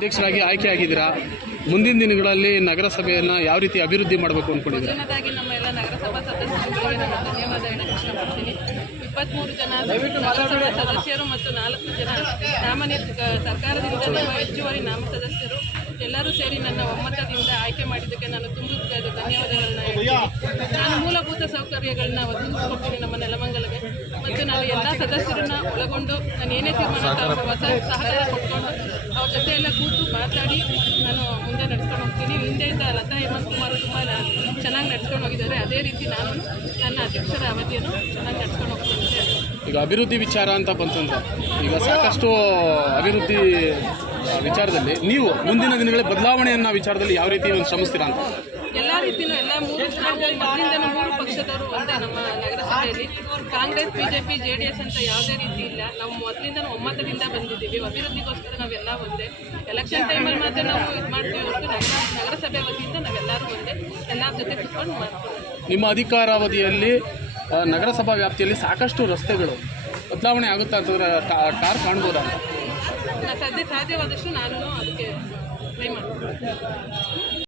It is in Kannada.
ಅಧ್ಯಕ್ಷರಾಗಿ ಆಯ್ಕೆ ಆಗಿದ್ದೀರಾ. ಮುಂದಿನ ದಿನಗಳಲ್ಲಿ ನಗರಸಭೆಯನ್ನು ಯಾವ ರೀತಿ ಅಭಿವೃದ್ಧಿ ಮಾಡಬೇಕು ಅಂದ್ಕೊಂಡಿದ್ದೀರಾ? ಮೊದಲನೇದಾಗಿ ನಮ್ಮ ಎಲ್ಲ ನಗರಸಭಾ ಸದಸ್ಯರಿಗೆ ನಾನು ಧನ್ಯವಾದ ಹೇಳಕ್ಕೆ ಇಷ್ಟಪಡ್ತೀನಿ. 23 ಜನ ನಗರಸಭಾ ಸದಸ್ಯರು ಮತ್ತು 4 ಜನ ಸಾಮಾನ್ಯ ಸರ್ಕಾರದಿಂದ ನಮ್ಮ ಹೆಚ್ಚುವರಿ ನಾಮ ಸದಸ್ಯರು ಎಲ್ಲರೂ ಸೇರಿ ನನ್ನ ಒಮ್ಮತದಿಂದ ಆಯ್ಕೆ ಮಾಡಿದ್ದಕ್ಕೆ ನಾನು ತುಂಬ ಧನ್ಯವಾದಗಳನ್ನ ಹೇಳ್ತೀನಿ. ನಾನು ಮೂಲಭೂತ ಸೌಕರ್ಯಗಳನ್ನ ಒದಗಿಸ್ಕೊಡ್ತೀನಿ ನಮ್ಮ ನೆಲಮಂಗಲಗೆ. ಮತ್ತು ನಾನು ಎಲ್ಲ ಸದಸ್ಯರನ್ನ ಒಳಗೊಂಡು ನಾನು ಏನೇ ತೀರ್ಮಾನ ಹೊಸ ಸಹಕಾರ ಕೊಟ್ಕೊಂಡು ಅವ್ರ ಜೊತೆ ಎಲ್ಲ ಕೂತು ಮಾತಾಡಿ ನಾನು ಮುಂದೆ ನಡ್ಸ್ಕೊಂಡು ಹೋಗ್ತೀನಿ. ಹಿಂದೆಯಿಂದ ಲತಾ ಹೇಮಂತ್ ಕುಮಾರ್ ತುಂಬ ಚೆನ್ನಾಗಿ ನಡ್ಸ್ಕೊಂಡು ಹೋಗಿದ್ದಾರೆ. ಅದೇ ರೀತಿ ನಾನು ನನ್ನ ಅಧ್ಯಕ್ಷರ ಅವಧಿಯನ್ನು ಚೆನ್ನಾಗಿ ನಡ್ಸ್ಕೊಂಡು ಹೋಗ್ತೀನಿ. ಈಗ ಅಭಿವೃದ್ಧಿ ವಿಚಾರ ಅಂತ ಬಂತಂದ್ರೆ ಈಗ ಸಾಕಷ್ಟು ಅಭಿವೃದ್ಧಿ ವಿಚಾರದಲ್ಲಿ ನೀವು ಮುಂದಿನ ದಿನಗಳ ಬದಲಾವಣೆಯನ್ನ ವಿಚಾರದಲ್ಲಿ ಯಾವ ರೀತಿ ಒಂದು ಶ್ರಮಿಸ್ತೀರಾ ಅಂತ? ಎಲ್ಲ ರೀತಿಯೂ ಎಲ್ಲ ಮೊದಲಿಂದ 3 ಪಕ್ಷದವರು ಒಂದೇ ನಮ್ಮ ನಗರಸಭೆಯಲ್ಲಿ. ಕಾಂಗ್ರೆಸ್, ಬಿಜೆಪಿ, JDS ಅಂತ ಯಾವುದೇ ರೀತಿ ಇಲ್ಲ. ನಾವು ಮೊದಲಿಂದ ಒಮ್ಮತದಿಂದ ಬಂದಿದ್ದೀವಿ. ಅಭಿವೃದ್ಧಿಗೋಸ್ಕರ ನಾವೆಲ್ಲ ಒಂದೇ. ಎಲೆಕ್ಷನ್ ಟೈಮಲ್ಲಿ ಮಾತ್ರ ನಾವು ಇದು ಮಾಡ್ತೀವಿ ಹೊರತು ನಗರಸಭೆ ವತಿಯಿಂದ ನಾವೆಲ್ಲರೂ ಒಂದೇ. ಎಲ್ಲರ ಜೊತೆ ಕೂತ್ಕೊಂಡು ಮಾಡ್ತೀವಿ. ನಿಮ್ಮ ಅಧಿಕಾರಾವಧಿಯಲ್ಲಿ ನಗರಸಭಾ ವ್ಯಾಪ್ತಿಯಲ್ಲಿ ಸಾಕಷ್ಟು ರಸ್ತೆಗಳು ಬದಲಾವಣೆ ಆಗುತ್ತಾ ಅಂತಂದ್ರೆ ಟಾರ್ ಕಾಣ್ಬೋದಾ? ಸಾಧ್ಯವಾದಷ್ಟು ನಾನು ಅದಕ್ಕೆ ಟ್ರೈ ಮಾಡ್ತೀನಿ.